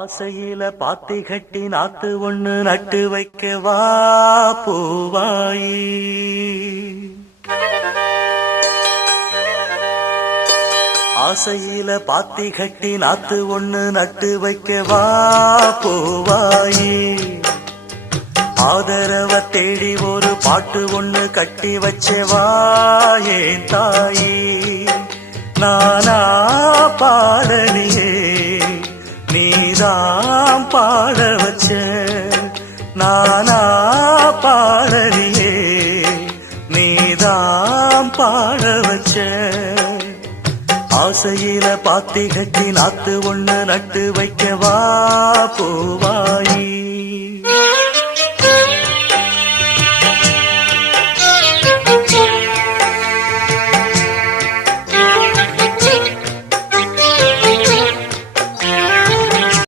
ஆசையில பாத்தி கட்டி நாத்து ஒண்ணு நட்டு வைக்கவா பூவாயி. ஆசையில பாத்தி கட்டி நாத்து ஒண்ணு நட்டு வைக்கவா பூவாயி. ஆதரவ தேடி ஒரு பாட்டு ஒண்ணு கட்டி வச்சவா ஏன் தாயி. நானா பாடலியே நீதான் பாட வச்ச. நானா பாடலியே நீதான் பாட வச்ச. ஆசையில பாத்தி கட்டி நாத்து ஒண்ணு நட்டு வைக்கவா பூவாய்.